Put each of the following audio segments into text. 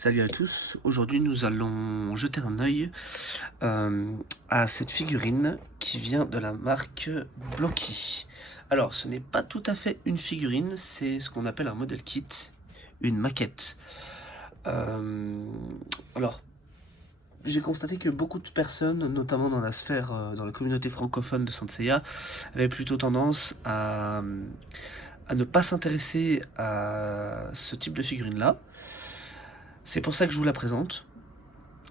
Salut à tous, aujourd'hui nous allons jeter un œil à cette figurine qui vient de la marque Blocky. Alors ce n'est pas tout à fait une figurine, c'est ce qu'on appelle un model kit, une maquette. Alors j'ai constaté que beaucoup de personnes, notamment dans la sphère, dans la communauté francophone de Saint Seiya, avaient plutôt tendance à ne pas s'intéresser à ce type de figurine là. C'est pour ça que je vous la présente,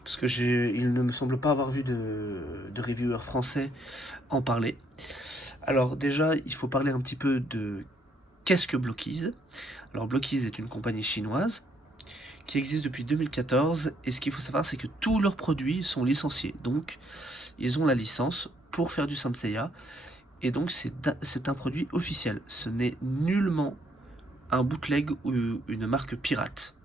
parce que il ne me semble pas avoir vu de reviewers français en parler. Alors déjà, il faut parler un petit peu de qu'est-ce que Blockies. Alors Blockies est une compagnie chinoise qui existe depuis 2014, et ce qu'il faut savoir, c'est que tous leurs produits sont licenciés. Donc, ils ont la licence pour faire du Saint Seiya, et donc c'est un produit officiel. Ce n'est nullement un bootleg ou une marque pirate.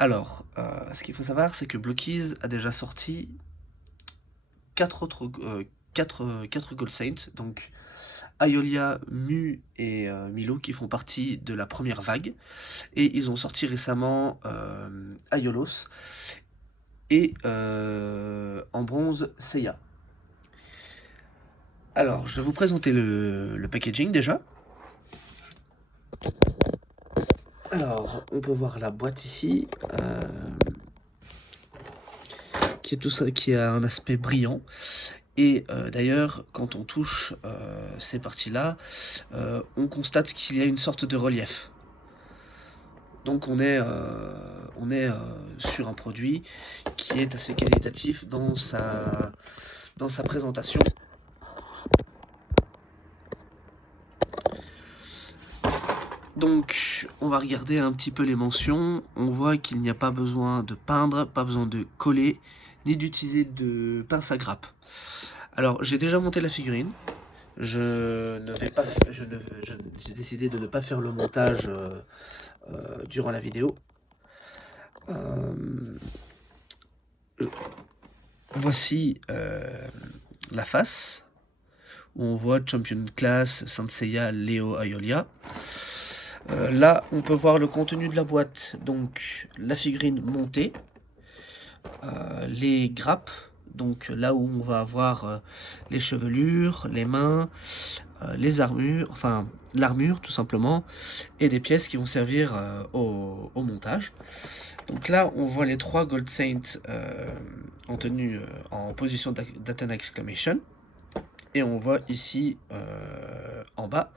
Alors, ce qu'il faut savoir, c'est que Blockies a déjà sorti 4 Gold Saints, donc Aiolia, Mu et Milo, qui font partie de la première vague. Et ils ont sorti récemment Aiolos et en bronze Seiya. Alors, je vais vous présenter le packaging déjà. Alors, on peut voir la boîte ici, qui a un aspect brillant. Et d'ailleurs, quand on touche ces parties-là, on constate qu'il y a une sorte de relief. Donc on est sur un produit qui est assez qualitatif dans sa présentation. Donc, on va regarder un petit peu les mentions. On voit qu'il n'y a pas besoin de peindre, pas besoin de coller, ni d'utiliser de pince à grappe. Alors, j'ai déjà monté la figurine. J'ai décidé de ne pas faire le montage durant la vidéo. Voici la face, où on voit Champion Class, Saint Seiya, Leo, Aiolia. Là, on peut voir le contenu de la boîte, donc la figurine montée, les grappes, donc là où on va avoir les chevelures, les mains, les armures, enfin l'armure tout simplement, et des pièces qui vont servir au montage. Donc là, on voit les 3 Gold Saints en tenue, en position d'Athena Exclamation. Et on voit ici, en bas,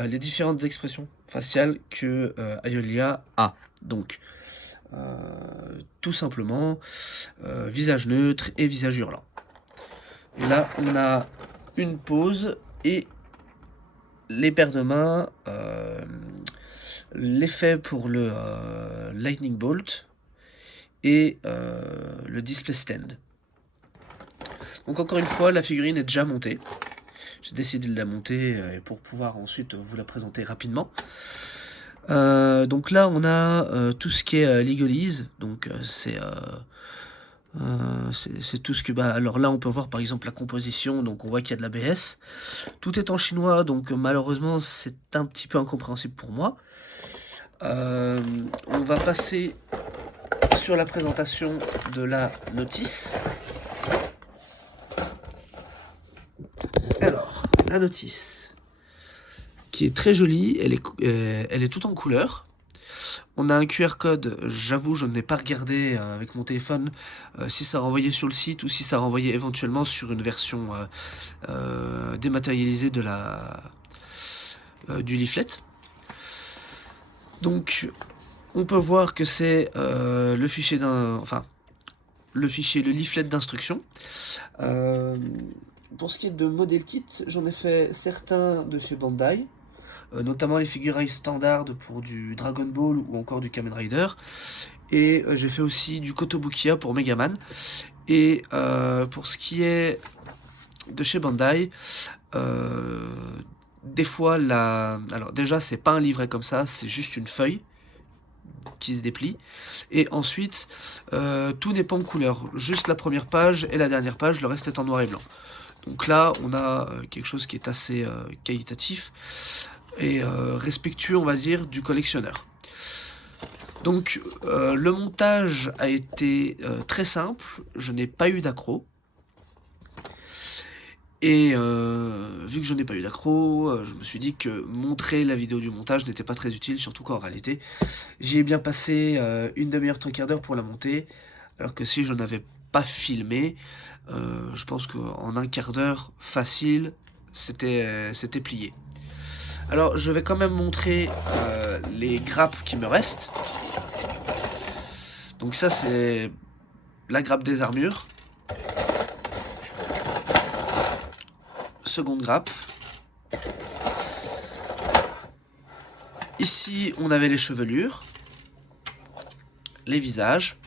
les différentes expressions faciales que Aiolia a. Donc, tout simplement, visage neutre et visage hurlant. Et là, on a une pause et les paires de mains, l'effet pour le Lightning Bolt et le Display Stand. Donc encore une fois, la figurine est déjà montée. J'ai décidé de la monter pour pouvoir ensuite vous la présenter rapidement. Donc là, on a tout ce qui est legalese. Donc c'est tout ce que... alors là, on peut voir par exemple la composition. Donc on voit qu'il y a de l'ABS. Tout est en chinois, donc malheureusement, c'est un petit peu incompréhensible pour moi. On va passer sur la présentation de la notice. Alors, la notice, qui est très jolie, elle est toute en couleur. On a un QR code, j'avoue, je n'ai pas regardé avec mon téléphone si ça renvoyait sur le site ou si ça renvoyait éventuellement sur une version dématérialisée de du leaflet. Donc, on peut voir que c'est le fichier le leaflet d'instruction. Pour ce qui est de model kit, j'en ai fait certains de chez Bandai, notamment les figurines standards pour du Dragon Ball ou encore du Kamen Rider. Et j'ai fait aussi du Kotobukiya pour Megaman. Et pour ce qui est de chez Bandai, des fois, alors déjà, c'est pas un livret comme ça, c'est juste une feuille qui se déplie. Et ensuite, tout n'est pas en couleur. Juste la première page et la dernière page, le reste est en noir et blanc. Donc là, on a quelque chose qui est assez qualitatif et respectueux, on va dire, du collectionneur. Donc le montage a été très simple, je n'ai pas eu d'accroc. Et vu que je n'ai pas eu d'accroc, je me suis dit que montrer la vidéo du montage n'était pas très utile, surtout qu'en réalité, j'y ai bien passé une demi-heure, 3/4 d'heure pour la monter, alors que si je n'avais pas filmé, je pense qu'en 1/4 d'heure, facile, c'était plié. Alors je vais quand même montrer les grappes qui me restent. Donc ça c'est la grappe des armures. Seconde grappe. Ici on avait les chevelures, les visages.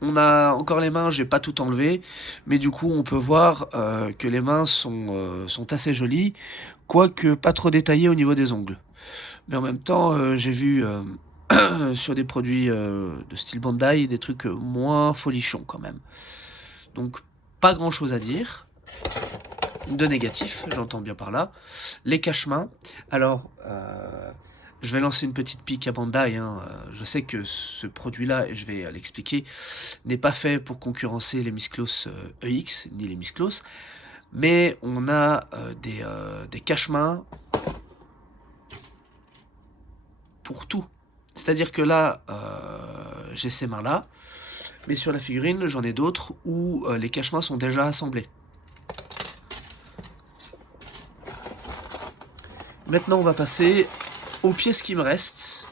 On a encore les mains, j'ai pas tout enlevé, mais du coup on peut voir que les mains sont assez jolies, quoique pas trop détaillées au niveau des ongles. Mais en même temps, j'ai vu sur des produits de style Bandai des trucs moins folichons quand même. Donc pas grand chose à dire. De négatif, j'entends bien par là. Les cache-mains. Alors, je vais lancer une petite pique à Bandai. Hein. Je sais que ce produit-là, et je vais l'expliquer, n'est pas fait pour concurrencer les Misklos EX, ni les Misklos. Mais on a des cache-mains pour tout. C'est-à-dire que là, j'ai ces mains-là. Mais sur la figurine, j'en ai d'autres où les cache-mains sont déjà assemblés. Maintenant, on va passer aux pièces qui me restent.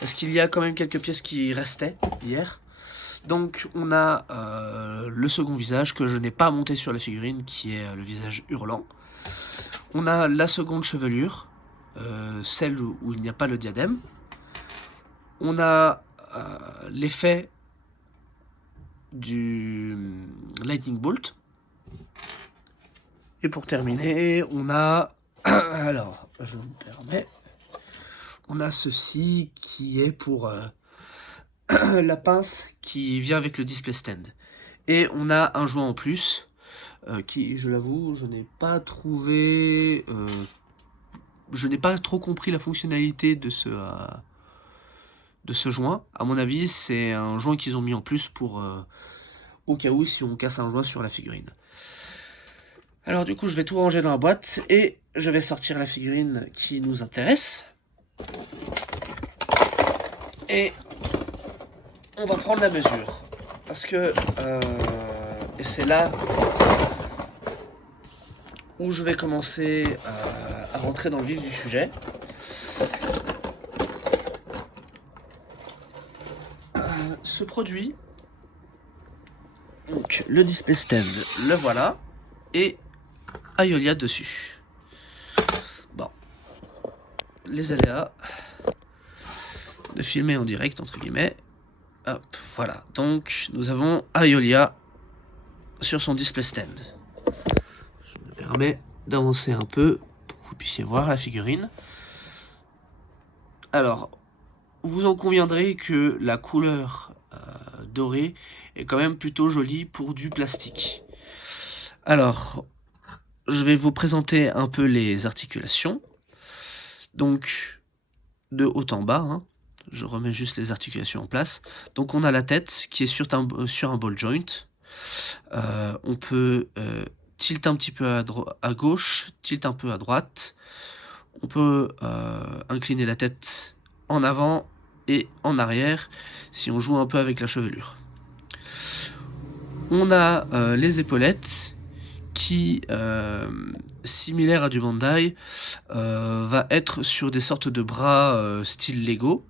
Parce qu'il y a quand même quelques pièces qui restaient hier. Donc, on a le second visage que je n'ai pas monté sur la figurine, qui est le visage hurlant. On a la seconde chevelure, celle où il n'y a pas le diadème. On a l'effet du Lightning Bolt. Et pour terminer, on a... Alors, je me permets... On a ceci qui est pour la pince qui vient avec le display stand. Et on a un joint en plus qui, je l'avoue, je n'ai pas trouvé... je n'ai pas trop compris la fonctionnalité de ce joint. À mon avis, c'est un joint qu'ils ont mis en plus pour... au cas où si on casse un joint sur la figurine. Alors du coup je vais tout ranger dans la boîte et je vais sortir la figurine qui nous intéresse. Et on va prendre la mesure. Parce que, et c'est là où je vais commencer à rentrer dans le vif du sujet. Ce produit, donc le display stand, le voilà, et Aiolia dessus. Bon, les aléas de filmer en direct entre guillemets. Hop, voilà. Donc nous avons Aiolia sur son display stand. Je me permets d'avancer un peu pour que vous puissiez voir la figurine. Alors, vous en conviendrez que la couleur dorée est quand même plutôt jolie pour du plastique. Alors, je vais vous présenter un peu les articulations. Donc, de haut en bas, hein, je remets juste les articulations en place. Donc, on a la tête qui est sur un ball joint. On peut tilt un petit peu à gauche, tilt un peu à droite. On peut incliner la tête en avant et en arrière si on joue un peu avec la chevelure. On a les épaulettes qui, similaire à du Bandai, va être sur des sortes de bras style Lego.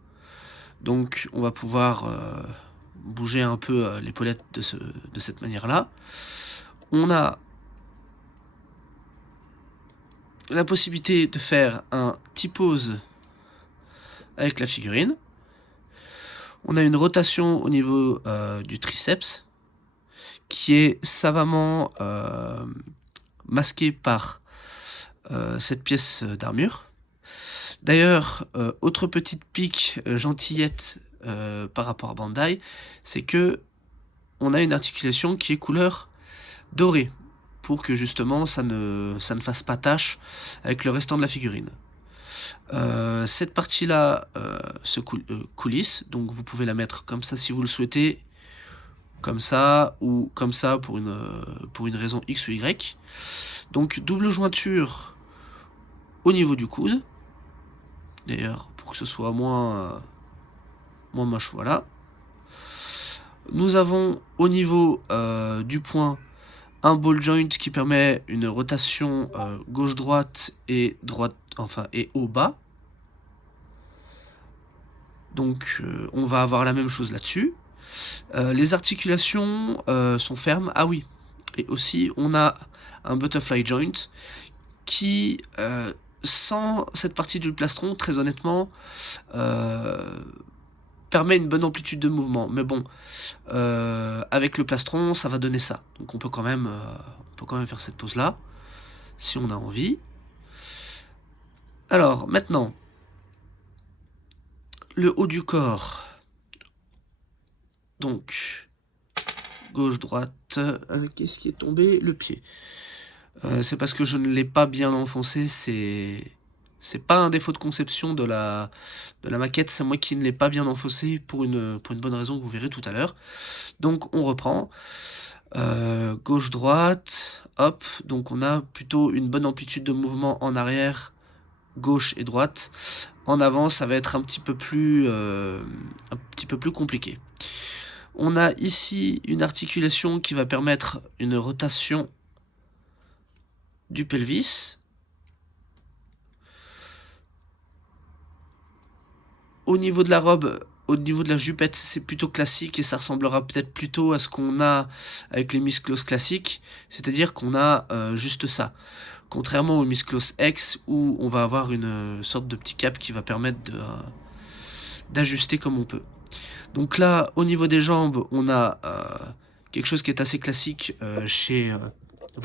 Donc on va pouvoir bouger un peu l'épaulette de cette manière-là. On a la possibilité de faire un T-pose avec la figurine. On a une rotation au niveau du triceps qui est savamment masquée par cette pièce d'armure. D'ailleurs, autre petite pique gentillette par rapport à Bandai, c'est que on a une articulation qui est couleur dorée pour que justement ça ne fasse pas tache avec le restant de la figurine. Cette partie-là se coulisse, donc vous pouvez la mettre comme ça si vous le souhaitez, comme ça ou comme ça pour une raison X ou Y. Donc double jointure au niveau du coude, d'ailleurs pour que ce soit moins moche, voilà. Nous avons au niveau du poing un ball joint qui permet une rotation gauche-droite et et haut-bas. Donc on va avoir la même chose là-dessus. Les articulations sont fermes. Ah oui, et aussi on a un butterfly joint qui, sans cette partie du plastron, très honnêtement, permet une bonne amplitude de mouvement. Mais bon, avec le plastron, ça va donner ça. Donc on peut quand même faire cette pose-là, si on a envie. Alors, maintenant, le haut du corps. Donc, gauche-droite. Qu'est-ce qui est tombé? Le pied. C'est parce que je ne l'ai pas bien enfoncé, c'est pas un défaut de conception de la maquette, c'est moi qui ne l'ai pas bien enfoncé pour une bonne raison que vous verrez tout à l'heure. Donc on reprend, gauche-droite, hop, donc on a plutôt une bonne amplitude de mouvement en arrière, gauche et droite. En avant, ça va être un petit peu plus compliqué. On a ici une articulation qui va permettre une rotation du pelvis. Au niveau de la robe, au niveau de la jupette, c'est plutôt classique et ça ressemblera peut-être plutôt à ce qu'on a avec les Misklos classiques, c'est-à-dire qu'on a juste ça. Contrairement au Misklos X où on va avoir une sorte de petit cap qui va permettre d'ajuster comme on peut. Donc là, au niveau des jambes, on a quelque chose qui est assez classique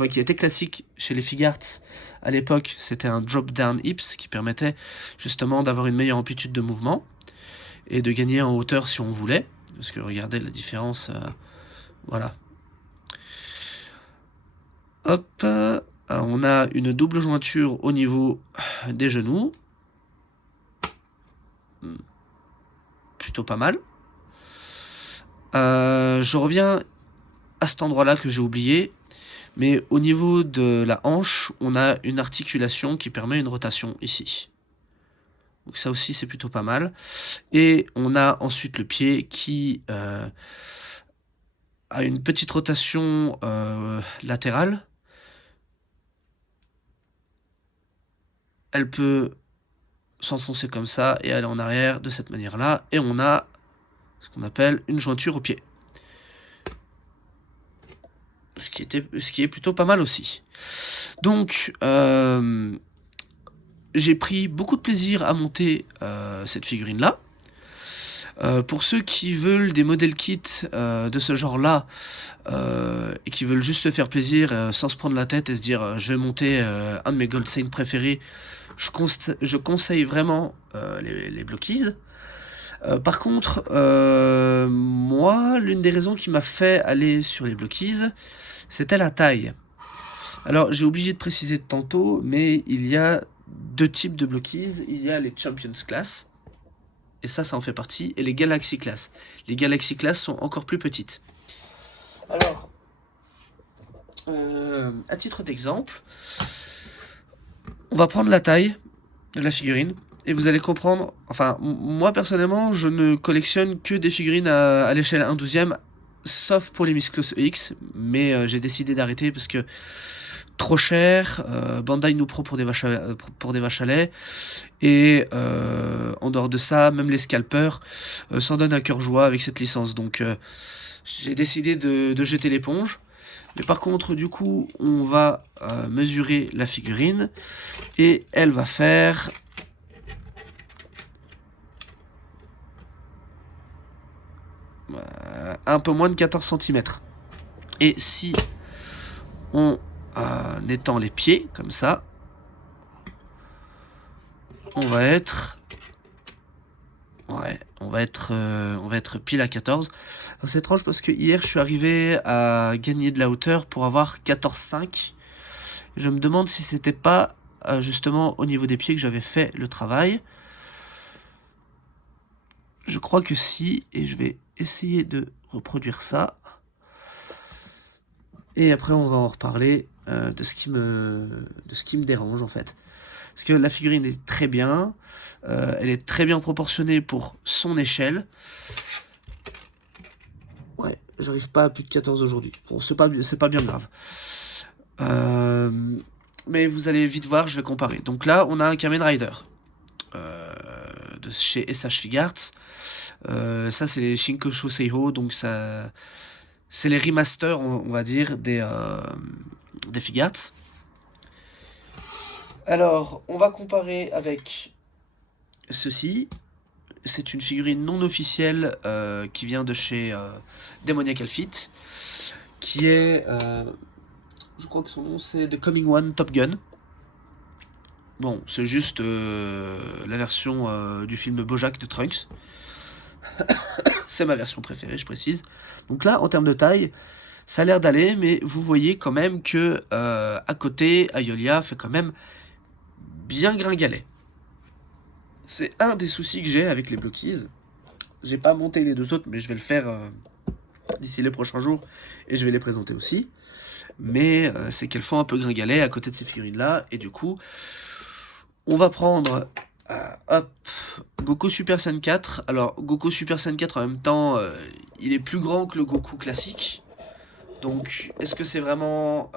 qui était classique chez les Figarts à l'époque, c'était un drop down hips qui permettait justement d'avoir une meilleure amplitude de mouvement et de gagner en hauteur si on voulait, parce que regardez la différence, voilà. Hop, on a une double jointure au niveau des genoux, plutôt pas mal. Je reviens à cet endroit-là que j'ai oublié, mais au niveau de la hanche, on a une articulation qui permet une rotation ici. Donc ça aussi c'est plutôt pas mal. Et on a ensuite le pied qui a une petite rotation latérale. Elle peut s'enfoncer comme ça et aller en arrière de cette manière-là. Et on a ce qu'on appelle une jointure au pied. Ce qui est plutôt pas mal aussi. Donc j'ai pris beaucoup de plaisir à monter cette figurine-là. Pour ceux qui veulent des modèles kits de ce genre-là et qui veulent juste se faire plaisir sans se prendre la tête et se dire je vais monter un de mes Gold Saint préférés, je conseille vraiment les Blockies. Par contre, moi, l'une des raisons qui m'a fait aller sur les Blockies, c'était la taille. Alors, j'ai oublié de préciser tantôt, mais il y a deux types de Blockies. Il y a les Champions Class, et ça en fait partie, et les Galaxy Class. Les Galaxy Class sont encore plus petites. Alors, à titre d'exemple, on va prendre la taille de la figurine, et vous allez comprendre, enfin, moi personnellement, je ne collectionne que des figurines à l'échelle 1/12e, sauf pour les Misklos EX, mais j'ai décidé d'arrêter parce que trop cher, Bandai nous prend pour des vaches à lait, et en dehors de ça, même les scalpers s'en donnent à cœur joie avec cette licence, donc j'ai décidé de jeter l'éponge. Mais par contre, du coup, on va mesurer la figurine, et elle va faire un peu moins de 14 cm. Et si on étend les pieds comme ça, on va être pile à 14. C'est étrange parce que hier je suis arrivé à gagner de la hauteur pour avoir 14,5. Je me demande si c'était pas justement au niveau des pieds que j'avais fait le travail. Je crois que si, et je vais essayer de reproduire ça. Et après on va en reparler de ce qui me dérange en fait. Parce que la figurine est très bien, elle est très bien proportionnée pour son échelle. Ouais, j'arrive pas à plus de 14 aujourd'hui. Bon, c'est pas bien grave. Mais vous allez vite voir, je vais comparer. Donc là, on a un Kamen Rider de chez SH Figuarts. Ça, c'est les Shinkosho Seiho, donc ça, c'est les remasters, on va dire, des Figuarts. Alors, on va comparer avec ceci. C'est une figurine non officielle qui vient de chez Demoniac Outfit, qui est, je crois que son nom c'est The Coming One Top Gun. Bon, c'est juste la version du film BoJack de Trunks. C'est ma version préférée, je précise. Donc là, en termes de taille, ça a l'air d'aller, mais vous voyez quand même que à côté, Ayolia fait quand même bien gringalet. C'est un des soucis que j'ai avec les Blockies. J'ai pas monté les deux autres, mais je vais le faire d'ici les prochains jours, et je vais les présenter aussi. Mais c'est qu'elles font un peu gringalet à côté de ces figurines-là, et du coup, on va prendre hop, Goku Super Saiyan 4. Alors, Goku Super Saiyan 4, en même temps, il est plus grand que le Goku classique. Donc, est-ce que c'est vraiment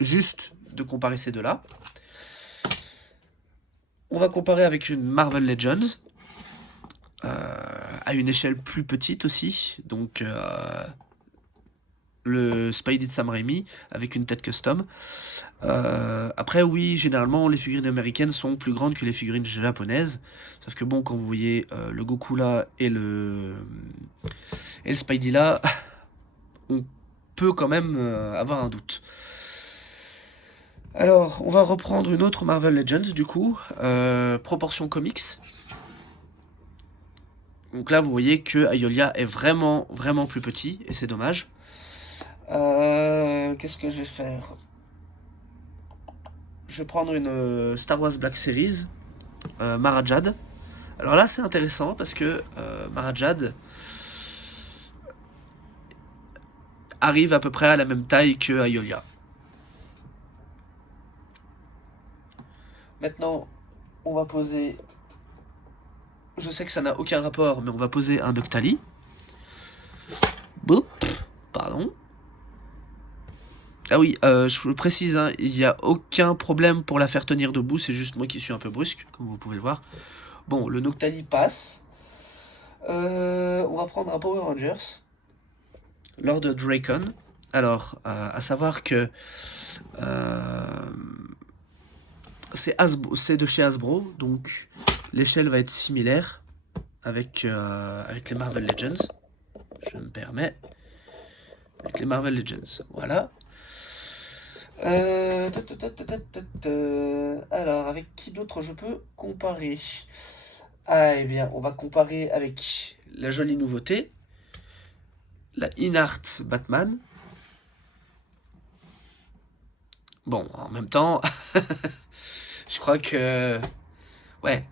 juste de comparer ces deux-là? On va comparer avec une Marvel Legends, à une échelle plus petite aussi. Donc, le Spidey de Sam Raimi avec une tête custom. Après, oui, généralement, les figurines américaines sont plus grandes que les figurines japonaises. Sauf que bon, quand vous voyez le Goku là et le Spidey là, on peut quand même avoir un doute. Alors, on va reprendre une autre Marvel Legends du coup, proportion comics. Donc là, vous voyez que Ayolia est vraiment, vraiment plus petit, et c'est dommage. Qu'est-ce que je vais faire? Je vais prendre une Star Wars Black Series, Mara Jade. Alors là, c'est intéressant parce que Mara Jade arrive à peu près à la même taille que Ayolia. Maintenant, on va poser... Je sais que ça n'a aucun rapport, mais on va poser un Octali. Boop, pardon. Ah oui, je vous le précise, hein, il n'y a aucun problème pour la faire tenir debout, c'est juste moi qui suis un peu brusque, comme vous pouvez le voir. Bon, le Noctali passe. On va prendre un Power Rangers, Lord Dracon. Alors, à savoir que c'est de chez Hasbro, donc l'échelle va être similaire avec les Marvel Legends. Je me permets. Avec les Marvel Legends, voilà. Alors, avec qui d'autre je peux comparer? Ah, eh bien, on va comparer avec la jolie nouveauté, la InArt Batman. Bon, en même temps, je crois que... Ouais.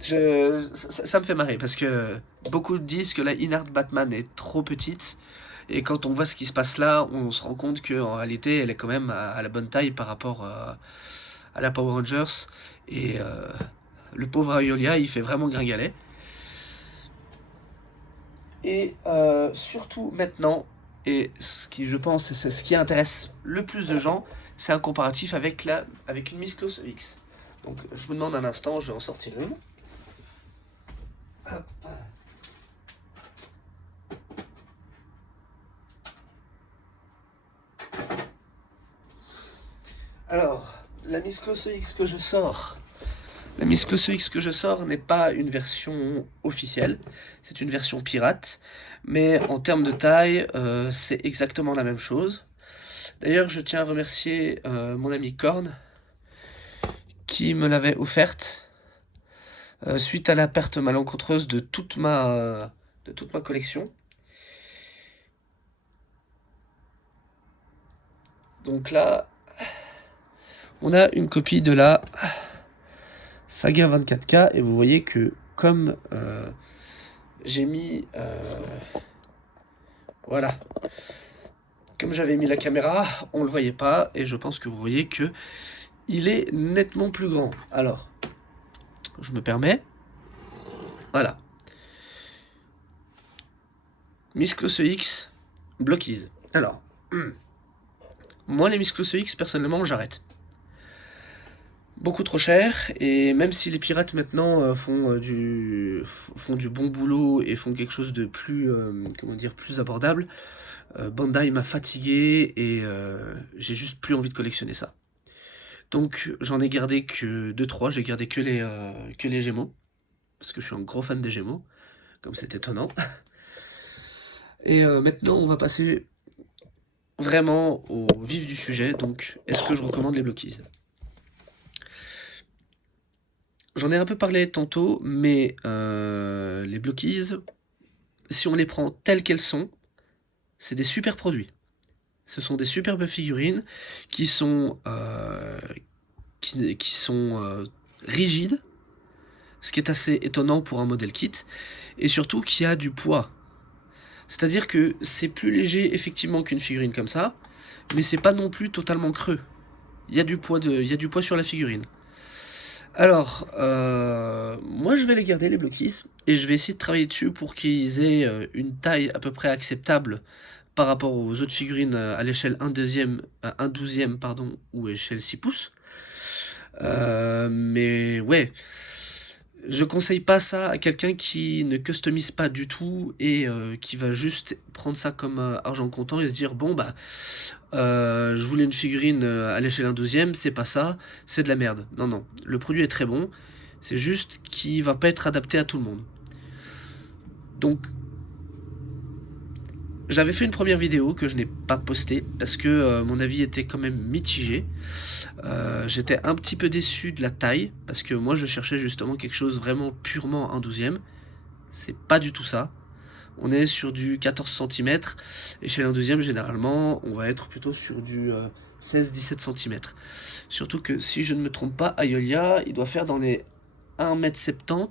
Ça me fait marrer, parce que beaucoup disent que la InArt Batman est trop petite, et quand on voit ce qui se passe là, on se rend compte qu'en réalité, elle est quand même à la bonne taille par rapport à la Power Rangers, et le pauvre Ayolia, il fait vraiment gringalet. Et surtout maintenant, et ce qui je pense, c'est ce qui intéresse le plus de gens, c'est un comparatif avec une Miss Close X. Donc je vous demande un instant, je vais en sortir une. Hop. Alors, la Miss Close X que je sors, n'est pas une version officielle, c'est une version pirate, mais en termes de taille, c'est exactement la même chose. D'ailleurs, je tiens à remercier mon ami Korn, qui me l'avait offerte, suite à la perte malencontreuse de toute ma collection. Donc là, on a une copie de la Saga 24K et vous voyez que comme j'ai mis... voilà. Comme j'avais mis la caméra, on le voyait pas et je pense que vous voyez que il est nettement plus grand. Alors, je me permets. Voilà. Misclos EX, Blockies. Alors, moi les Misclos EX, personnellement, j'arrête. Beaucoup trop cher, et même si les pirates maintenant font du bon boulot et font quelque chose de plus, comment dire, plus abordable, Bandai m'a fatigué et j'ai juste plus envie de collectionner ça. Donc j'en ai gardé que 2-3, j'ai gardé que les Gémeaux, parce que je suis un gros fan des Gémeaux, comme c'est étonnant. Et maintenant on va passer vraiment au vif du sujet, donc est-ce que je recommande les Blockies? J'en ai un peu parlé tantôt, mais les Blockies, si on les prend telles qu'elles sont, c'est des super produits. Ce sont des superbes figurines qui sont, rigides, ce qui est assez étonnant pour un modèle kit, et surtout qui a du poids. C'est-à-dire que c'est plus léger effectivement qu'une figurine comme ça, mais c'est pas non plus totalement creux. Il y a du poids sur la figurine. Alors, moi je vais les garder les Blockies, et je vais essayer de travailler dessus pour qu'ils aient une taille à peu près acceptable par rapport aux autres figurines à l'échelle 1/12e pardon, ou échelle 6 pouces. Mais ouais, je conseille pas ça à quelqu'un qui ne customise pas du tout et qui va juste prendre ça comme argent comptant et se dire bon bah je voulais une figurine à l'échelle 1/12e, c'est pas ça, c'est de la merde. Non non, le produit est très bon, c'est juste qu'il va pas être adapté à tout le monde. Donc j'avais fait une première vidéo que je n'ai pas postée parce que mon avis était quand même mitigé. J'étais un petit peu déçu de la taille parce que moi je cherchais justement quelque chose vraiment purement 1/12e. C'est pas du tout ça. On est sur du 14 cm et chez l'1/12e généralement on va être plutôt sur du 16-17 cm. Surtout que si je ne me trompe pas, Aiolia il doit faire dans les 1,70 m.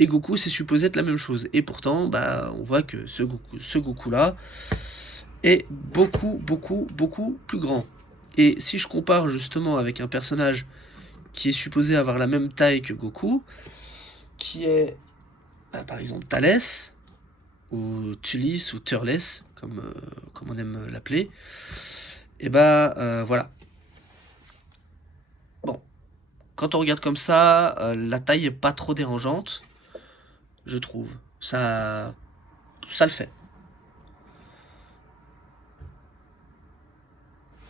Et Goku, c'est supposé être la même chose. Et pourtant, bah, on voit que ce Goku-là est beaucoup, beaucoup, beaucoup plus grand. Et si je compare justement avec un personnage qui est supposé avoir la même taille que Goku, qui est, bah, par exemple, Thalès, ou Tulis, ou Turles, comme on aime l'appeler, et bah, voilà. Bon, quand on regarde comme ça, la taille est pas trop dérangeante. Je trouve. Ça le fait.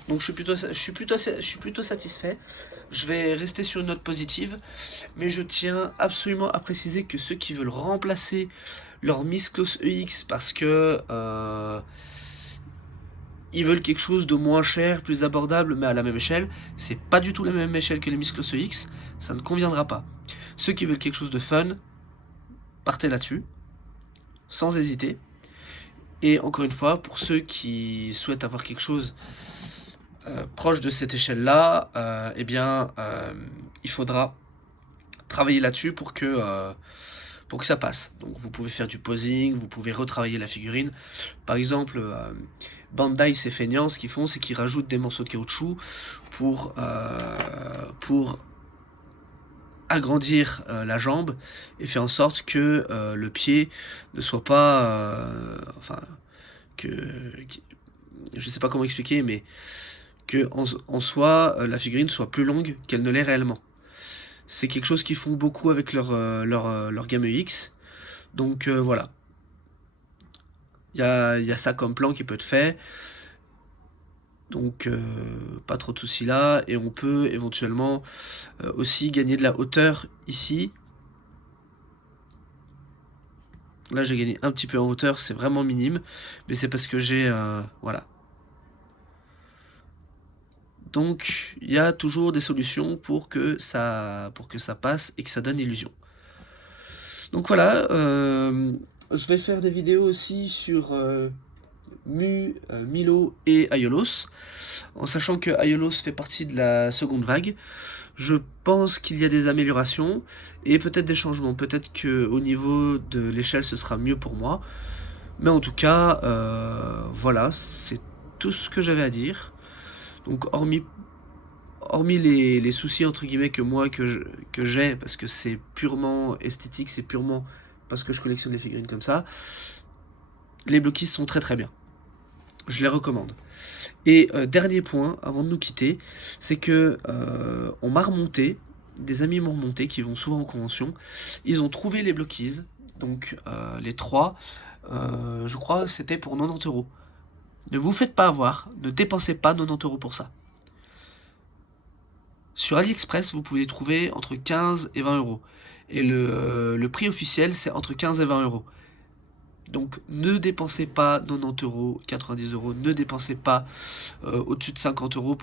Donc je suis plutôt satisfait. Je vais rester sur une note positive, mais je tiens absolument à préciser que ceux qui veulent remplacer leur Misclos EX parce que ils veulent quelque chose de moins cher, plus abordable, mais à la même échelle, c'est pas du tout la même échelle que les Misclos EX, ça ne conviendra pas. Ceux qui veulent quelque chose de fun, partez là-dessus, sans hésiter. Et encore une fois, pour ceux qui souhaitent avoir quelque chose proche de cette échelle-là, eh bien, il faudra travailler là-dessus pour que ça passe. Donc vous pouvez faire du posing, vous pouvez retravailler la figurine. Par exemple, Bandai, c'est feignant, ce qu'ils font, c'est qu'ils rajoutent des morceaux de caoutchouc pour agrandir la jambe et faire en sorte que le pied ne soit pas... enfin, je sais pas comment expliquer, mais que en soi, la figurine soit plus longue qu'elle ne l'est réellement. C'est quelque chose qu'ils font beaucoup avec leur gamme EX. Donc voilà. Il y a ça comme plan qui peut être fait. Donc pas trop de soucis là. Et on peut éventuellement aussi gagner de la hauteur ici. Là j'ai gagné un petit peu en hauteur, c'est vraiment minime. Mais c'est parce que j'ai... voilà. Donc il y a toujours des solutions pour que ça passe et que ça donne illusion. Donc voilà, je vais faire des vidéos aussi sur Milo et Aiolos, en sachant que Aiolos fait partie de la seconde vague. Je pense qu'il y a des améliorations et peut-être des changements. Peut-être qu'au niveau de l'échelle, ce sera mieux pour moi. Mais en tout cas, voilà, c'est tout ce que j'avais à dire. Donc, hormis les soucis, entre guillemets, que j'ai, parce que c'est purement esthétique, c'est purement parce que je collectionne les figurines comme ça, les Blokies sont très très bien. Je les recommande. Et dernier point, avant de nous quitter, c'est que on m'a remonté, des amis m'ont remonté, qui vont souvent en convention, ils ont trouvé les Blokies, donc les 3, je crois que c'était pour 90 €. Ne vous faites pas avoir, ne dépensez pas 90 € pour ça. Sur AliExpress, vous pouvez les trouver entre 15 et 20 €. Et le prix officiel, c'est entre 15 et 20 €. Donc ne dépensez pas 90 €, 90 €, ne dépensez pas au-dessus de 50 €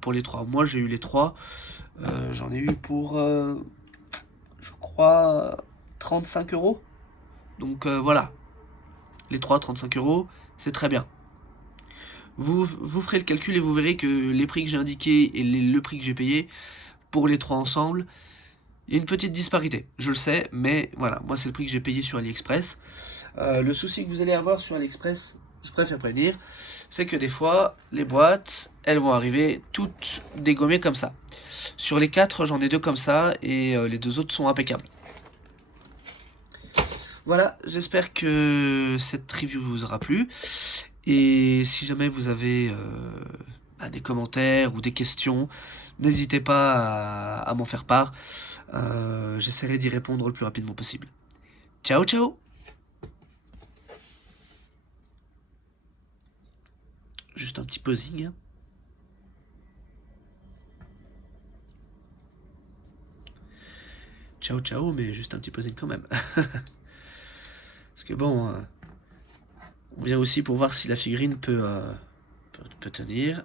pour les 3. Moi j'ai eu les 3, j'en ai eu pour, je crois, 35 €. Donc voilà, les 3, 35 €, c'est très bien. Vous ferez le calcul et vous verrez que les prix que j'ai indiqués et le prix que j'ai payé pour les 3 ensemble, il y a une petite disparité, je le sais, mais voilà, moi c'est le prix que j'ai payé sur AliExpress. Le souci que vous allez avoir sur AliExpress, je préfère prévenir, c'est que des fois, les boîtes, elles vont arriver toutes dégommées comme ça. Sur les 4, j'en ai 2 comme ça, et les 2 autres sont impeccables. Voilà, j'espère que cette review vous aura plu. Et si jamais vous avez des commentaires ou des questions, n'hésitez pas à m'en faire part. J'essaierai d'y répondre le plus rapidement possible. Ciao, ciao! Juste un petit posing. Ciao, ciao, mais juste un petit posing quand même. Parce que bon, on vient aussi pour voir si la figurine peut tenir.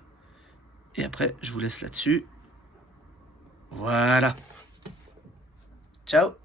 Et après, je vous laisse là-dessus. Voilà. Ciao!